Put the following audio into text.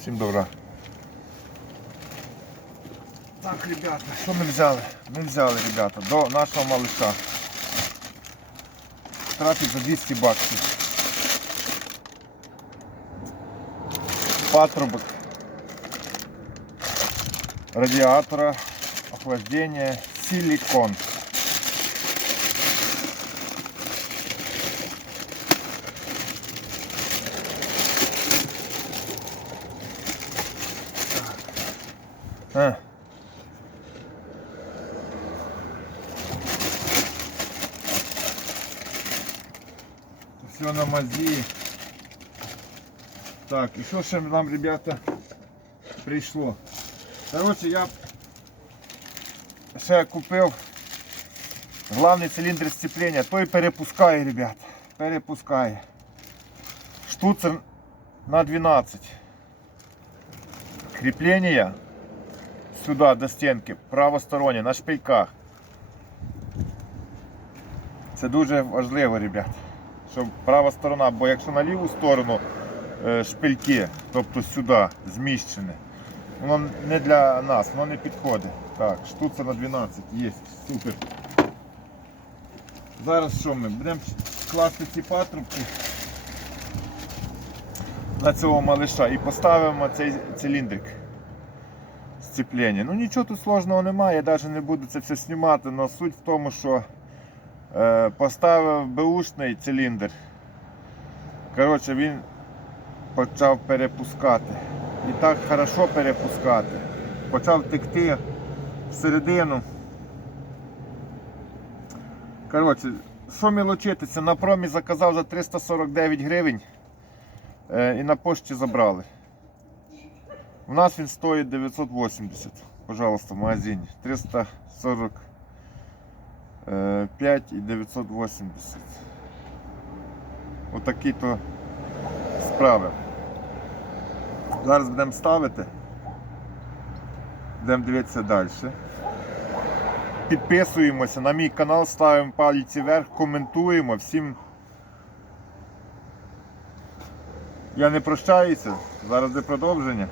Всім добра. Так, ребята, що ми взяли? Ми взяли, ребята, до нашого малыша. Трафік за 200 баксів. Патрубок радиатора, охлаждение, силикон. А. Все на мази. Так, и что же нам, ребята, пришло? Короче, я ще купив главний циліндр сцеплення. Той перепускає, ребят. Перепускає. Штуцер на 12. Кріплення сюди до стінки, правостороннє, на шпильках. Це дуже важливо, ребят. Щоб права сторона, бо якщо на ліву сторону е, шпильки, тобто сюди зміщені, Воно не для нас, воно не підходить. Так, штуцер на 12, є, супер. Зараз що ми? Будемо класти ці патрубки на цього малиша і поставимо цей циліндрик сцеплення. Ну нічого тут сложного немає, я навіть не буду це все знімати, але суть в тому, що е, поставив беушний циліндр. Коротше, він почав перепускати. І так хорошо перепускати. Почав текти всередину. Коротше, що мілочитися? На промі заказав за 349 гривень е, і на пошті забрали. У нас він стоїть 980. Пожалуйста, в магазині. 345 і 980. Отакі то справи. Зараз будемо ставити. Будемо дивитися далі. Підписуємося на мій канал, ставимо пальці вверх, коментуємо. Всім я не прощаюся. Зараз буде продовження.